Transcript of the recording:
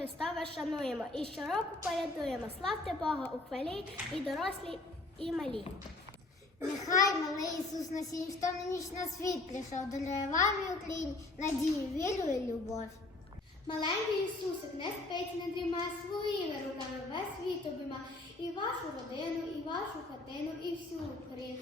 Христа, шануємо і щороку порятуємо, Славте Бога у хвилі, і дорослі, і малі. Нехай малий Ісус на на ніч на світ прийшов, дарує вам і Україні надію, віру і любов. Маленький Ісусик не спить, не дріма, своїми руками весь світ обійма, і вашу родину, і вашу хатину, і всю Україну.